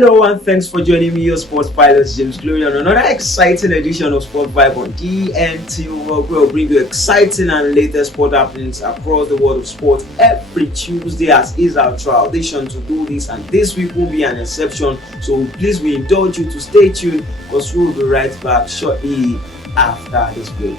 Hello and thanks for joining me, your sports pilot James Glory, on another exciting edition of Sport Vibe on DNT. We'll bring you exciting and latest sport happenings across the world of sport every Tuesday, as is our tradition to do this, and this week won't be an exception. So please, we indulge you to stay tuned, because we'll be right back shortly after this break.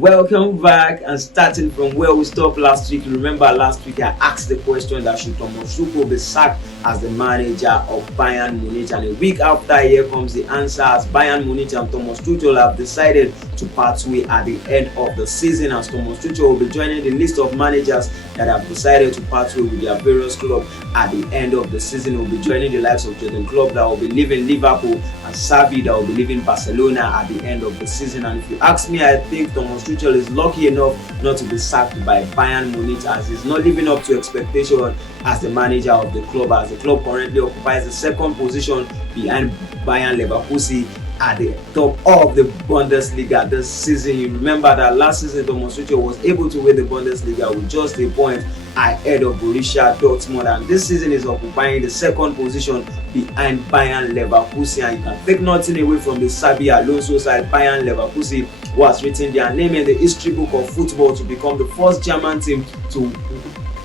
Welcome back, and starting from where we stopped last week. Remember, last week I asked the question that should Thomas Tuchel be sacked as the manager of Bayern Munich, and a week after, here comes the answer, as Bayern Munich and Thomas Tuchel have decided to part way at the end of the season, as Thomas Tuchel will be joining the list of managers that have decided to part way with their various clubs at the end of the season. He will be joining the likes of Jurgen Klopp, that will be leaving Liverpool, and Xavi, that will be leaving Barcelona at the end of the season. And if you ask me, I think Thomas Tuchel is lucky enough not to be sacked by Bayern Munich, as he's not living up to expectation as the manager of the club, as the club currently occupies the second position behind Bayern Leverkusen at the top of the Bundesliga this season. You remember that last season Thomas Tuchel was able to win the Bundesliga with just a point ahead of Borussia Dortmund, and this season is occupying the second position behind Bayern Leverkusen. And you can take nothing away from the Xabi Alonso side, Bayern Leverkusen, who has written their name in the history book of football to become the first German team to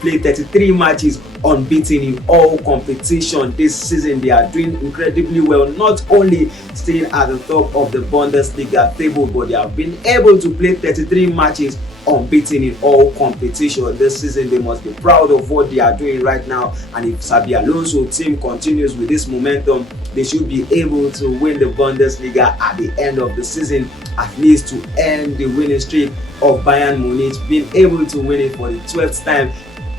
play 33 matches unbeaten in all competition this season. They are doing incredibly well, not only staying at the top of the Bundesliga table, but they have been able to play 33 matches unbeaten in all competition this season. They must be proud of what they are doing right now, and if Xabi Alonso team continues with this momentum, they should be able to win the Bundesliga at the end of the season, at least to end the winning streak of Bayern Munich, being able to win it for the 12th time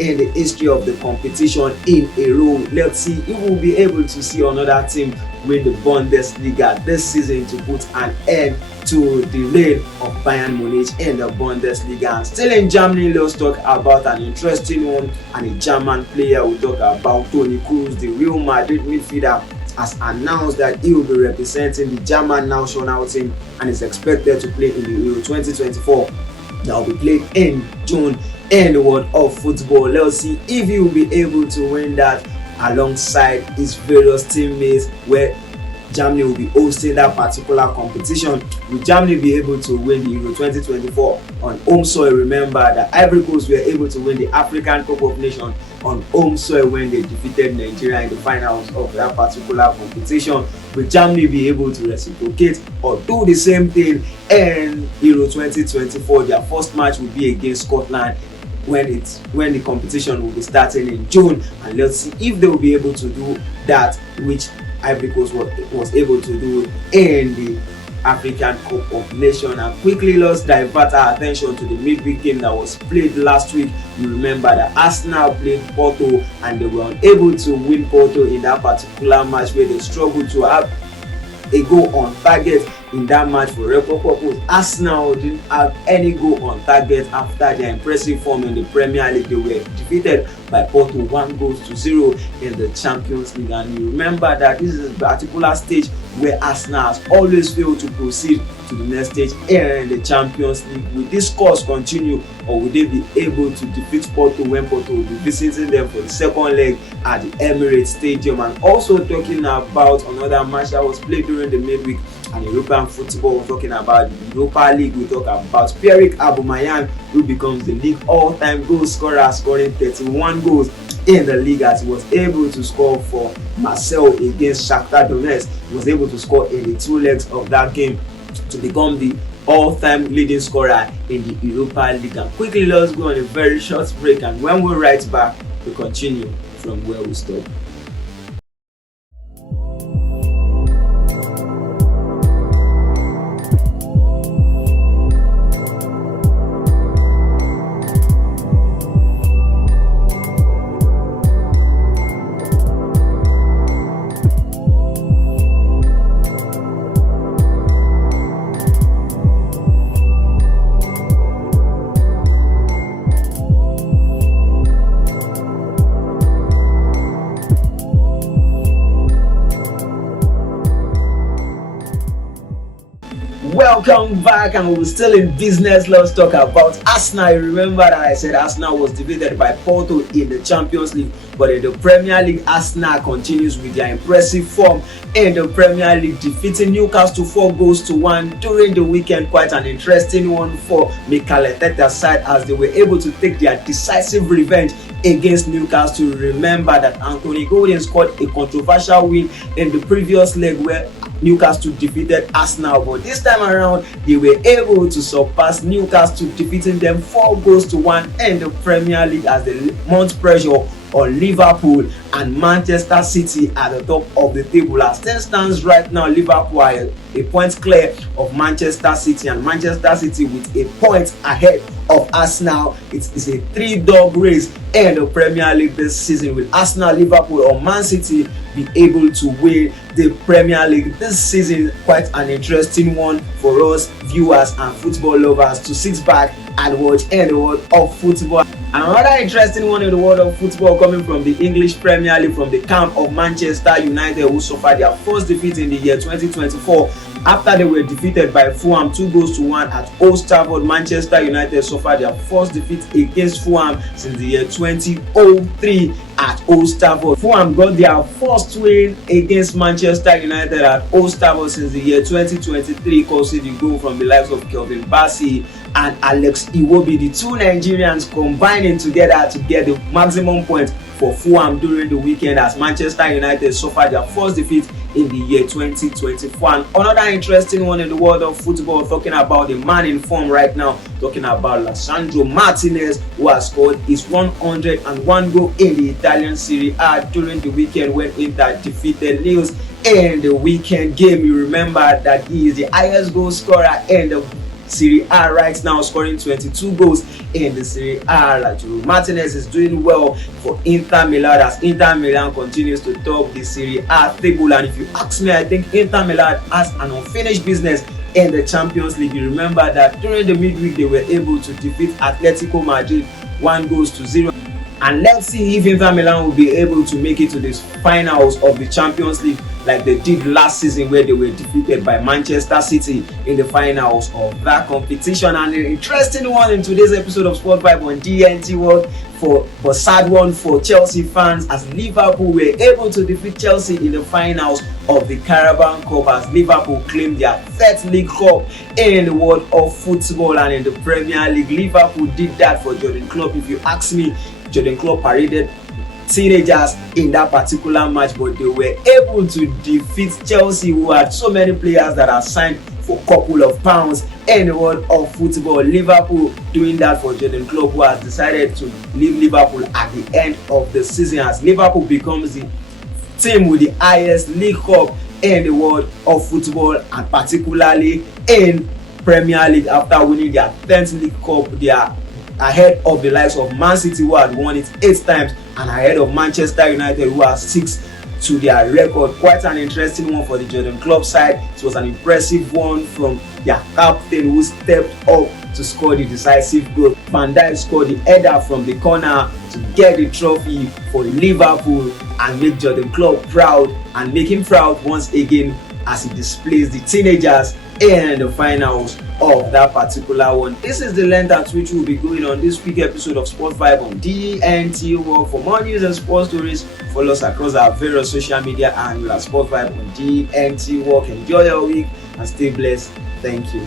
in the history of the competition in a row. Let's see if we'll be able to see another team win the Bundesliga this season to put an end to the reign of Bayern Munich in the Bundesliga. And still in Germany, let's talk about an interesting one, and a German player. We'll talk about Toni Kroos. The Real Madrid midfielder has announced that he will be representing the German national team and is expected to play in the Euro 2024 that will be played in June in the world of football. Let's see if he will be able to win that alongside his various teammates, where Germany will be hosting that particular competition. Will Germany be able to win the Euro 2024 on home soil? Remember that Ivory Coast were able to win the African Cup of Nations on home soil when they defeated Nigeria in the finals of that particular competition. Will Germany be able to reciprocate or do the same thing in Euro 2024? Their first match will be against Scotland when the competition will be starting in June, and let's see if they will be able to do that which Ivory Coast was able to do in the African Cup of Nations. And quickly, let's divert our attention to the midweek game that was played last week. You remember that Arsenal played Porto, and they were unable to win Porto in that particular match, where they struggled to have a goal on target in that match. For record purpose, Arsenal didn't have any goal on target after their impressive form in the Premier League. They were defeated by Porto 1-0 in the Champions League. And you remember that this is a particular stage where Arsenal has always failed to proceed to the next stage in the Champions League. Will this course continue, or will they be able to defeat Porto when Porto will be visiting them for the second leg at the Emirates Stadium? And also talking about another match that was played during the midweek and European football, we're talking about the Europa League. We talk about Pierre-Emerick Aubameyang, who becomes the league all-time goal scorer, scoring 31 goals in the league, as he was able to score for Marseille against Shakhtar Donetsk. He was able to score in the two legs of that game to become the all-time leading scorer in the Europa League. And quickly, let's go on a very short break, and when we're right back, we continue from where we stopped. Welcome back, and we're still in business. Let's talk about Arsenal. You remember that I said Arsenal was defeated by Porto in the Champions League, but in the Premier League, Arsenal continues with their impressive form in the Premier League, defeating Newcastle 4-1 during the weekend. Quite an interesting one for Mikel Arteta's side, as they were able to take their decisive revenge against Newcastle. Remember that Anthony Gordon scored a controversial win in the previous leg where Newcastle defeated Arsenal, but this time around they were able to surpass Newcastle, defeating them 4-1 in the Premier League, as they mount pressure on Liverpool and Manchester City at the top of the table. As things stands right now, Liverpool are a point clear of Manchester City, and Manchester City with a point ahead of Arsenal. It is a 3-dog race in the Premier League this season, with Arsenal, Liverpool or Man City be able to win the Premier League this season. Quite an interesting one for us viewers and football lovers to sit back and watch in the world of football. Another interesting one in the world of football coming from the English Premier League, from the camp of Manchester United, who suffered their first defeat in the year 2024 after they were defeated by Fulham 2-1 at Old Trafford. Manchester United suffered their first defeat against Fulham since the year 2003 at Old Trafford. Fulham got their first win against Manchester United at Old Trafford since the year 2023, causing the goal from the likes of Kelvin Bassey and Alex Iwobi, the two Nigerians combining together to get the maximum points for Fulham during the weekend, as Manchester United suffered their first defeat in the year 2021. Another interesting one in the world of football, talking about the man in form right now, talking about Lisandro Martinez, who has scored his 101 goal in the Italian Serie A during the weekend when Inter defeated Lille in the weekend game. You remember that he is the highest goal scorer in the Serie A right now, scoring 22 goals in the Serie A. Lisandro Martinez is doing well for Inter Milan, as Inter Milan continues to top the Serie A table. And if you ask me, I think Inter Milan has an unfinished business in the Champions League. You remember that during the midweek they were able to defeat Atletico Madrid 1-0. And let's see if Inter Milan will be able to make it to the finals of the Champions League like they did last season, where they were defeated by Manchester City in the finals of that competition. And an interesting one in today's episode of Sport Vibe on DNT World, for sad one for Chelsea fans, as Liverpool were able to defeat Chelsea in the finals of the Carabao Cup, as Liverpool claimed their third league cup in the world of football. And in the Premier League, Liverpool did that for Jurgen Klopp. If you ask me, Jurgen Klopp paraded teenagers in that particular match, but they were able to defeat Chelsea, who had so many players that are signed for a couple of pounds in the world of football. Liverpool doing that for Jurgen Klopp, who has decided to leave Liverpool at the end of the season, as Liverpool becomes the team with the highest league cup in the world of football, and particularly in Premier League. After winning their 10th league cup, they are ahead of the likes of Man City, who had won it 8 times, and ahead of Manchester United, who has 6 to their record. Quite an interesting one for the Jurgen Klopp side. It was an impressive one from their captain, who stepped up to score the decisive goal. Van Dijk scored the header from the corner to get the trophy for Liverpool and make Jurgen Klopp proud, and make him proud once again as he displays the teenagers in the finals of that particular one. This is the length at which we'll be going on this week episode of Sport Vibe on DNT World. For more news and sports stories, follow us across our various social media and Sport Vibe on DNT World. Enjoy your week and stay blessed. Thank you.